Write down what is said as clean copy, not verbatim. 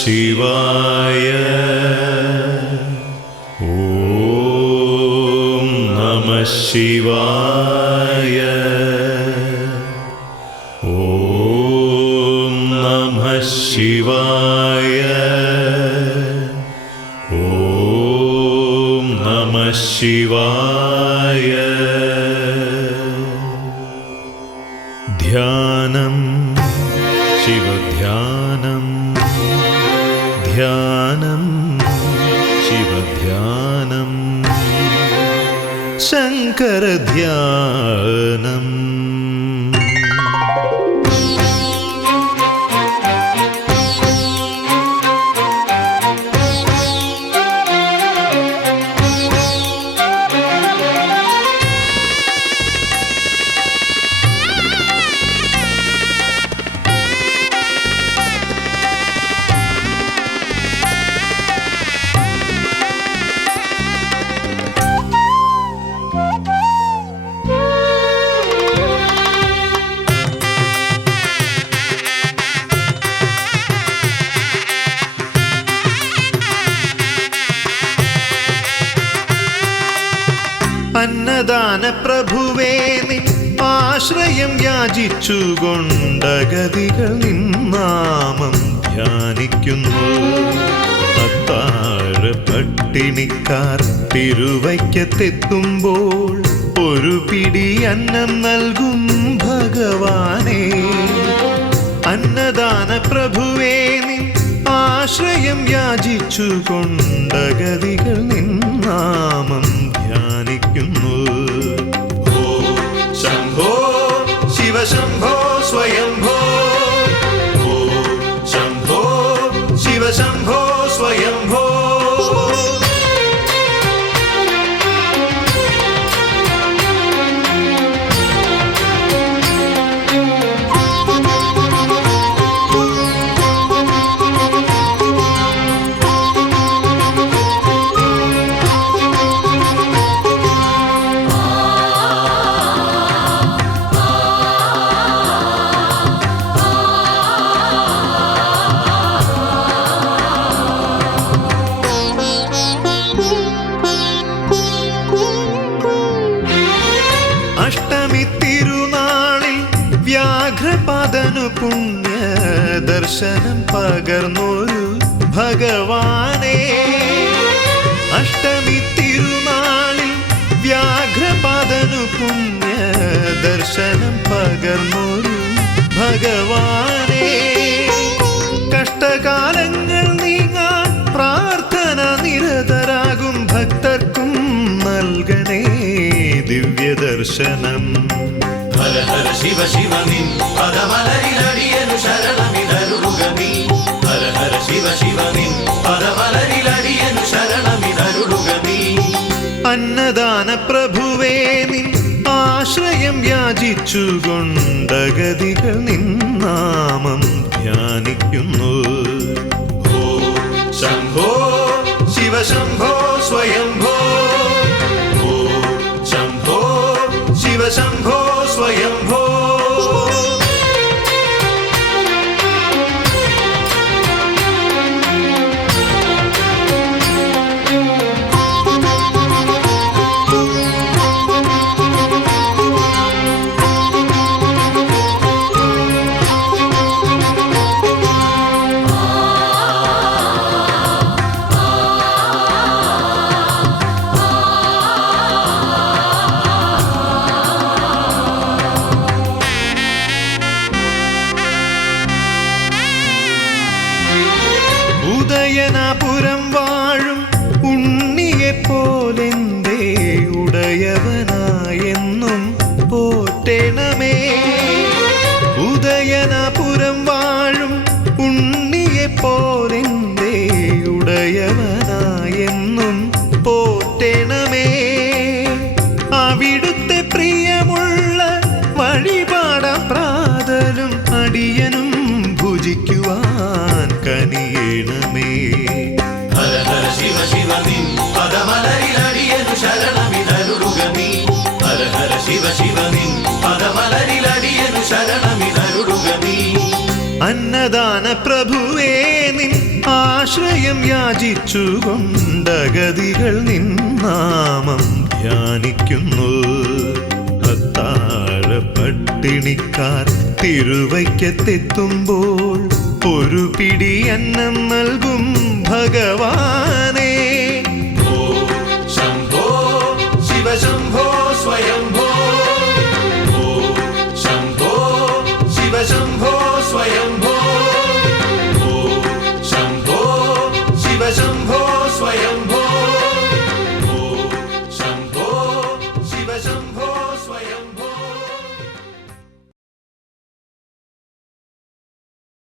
ശിവായ. ഓം നമഃ ശിവായ. ഓം നമഃ ശിവായ. ഓം നമഃ ശിവായ. ധ്യാനം ശിവധ്യാനം. ധ്യാനം ശിവധ്യാനം. ശങ്കരധ്യാനം. അന്നദാന പ്രഭുവേ നിൻ ആശ്രയം യാചിച്ചുകൊണ്ടഗതികൾ നിന്നാമം ധ്യാനിക്കുന്നു. അത്താഴ പട്ടിണിക്കാർ തിരുവയ്ക്കത്തെത്തുമ്പോൾ ഒരു പിടി അന്നം നൽകും ഭഗവാനേ. അന്നദാന പ്രഭുവേ നിൻ ആശ്രയം യാചിച്ചുകൊണ്ടഗതികൾ നിന്നാമം ധ്യാനിക്കുന്നു. ഓ ശംഭോ ശിവശംഭോ സ്വയംഭോ. ഓ ശംഭോ ശിവശംഭോ സ്വയംഭോ. അഷ്ടമി തിരുനാളിൽ വ്യാഘ്രപാദനു പുണ്യ ദർശനം പകർന്നൊരു ഭഗവാനേ. അഷ്ടമി തിരുനാളിൽ വ്യാഘ്രപാദനു പുണ്യ ദർശനം പകർന്നൊരു ഭഗവാനേ. കഷ്ടകാലങ്ങൾ നീങ്ങാൻ പ്രാർത്ഥന നിരതരാകും ഭക്തർക്കും നൽകണേ ദിവ്യദർശനം. ഹര ഹര ശിവ ശിവ നിൻ പദമലരിലടിയനു ശരണമിതരുളുകമീ. ഹര ഹര ശിവ ശിവ നിൻ പദമലരിലടിയനു ശരണമിതരുളുകമീ. അന്നദാന പ്രഭുവേ നിൻ ആശ്രയം യാചിച്ചുകൊണ്ടഗതികൾ നിന്നാമം ധ്യാനിക്കുന്നു. ഓ ശംഭോ ശിവശംഭോ സ്വയംഭോ. ഓ ശംഭോ ശിവശംഭോ സ്വയംഭോ. ഉദയനാപുരം വാഴും ഉണ്ണിയെപ്പോലെന്തേ ഉടയവനായെന്നും പോറ്റണമേ. ഉദയനാപുരം വാഴും ഉണ്ണിയെപ്പോലെന്തേ ഉടയവനായെന്നും പോറ്റണമേ. അവിടുത്തെ പ്രിയമുള്ള വഴിപാടാം പ്രാതലും അടിയനും ഭുജിക്കുവാൻ കനിയണമേ. ഹര ഹര ശിവ ശിവ നിൻ പദമലരിലടിയനു ശരണമിതരുളുകമീ. ഹര ഹര ശിവ ശിവ നിൻ പദമലരിലടിയനു ശരണമിതരുളുകമീ. അന്നദാന പ്രഭുവേ നിൻ ആശ്രയം യാചിച്ചുകൊണ്ടഗതികൾ നിന്നാമം ധ്യാനിക്കുന്നു. അത്താഴ പട്ടിണിക്കാർ തിരുവയ്ക്കത്തെത്തുമ്പോൾ ഒരു പിടി അന്നം നൽകും ഭഗവാനെ.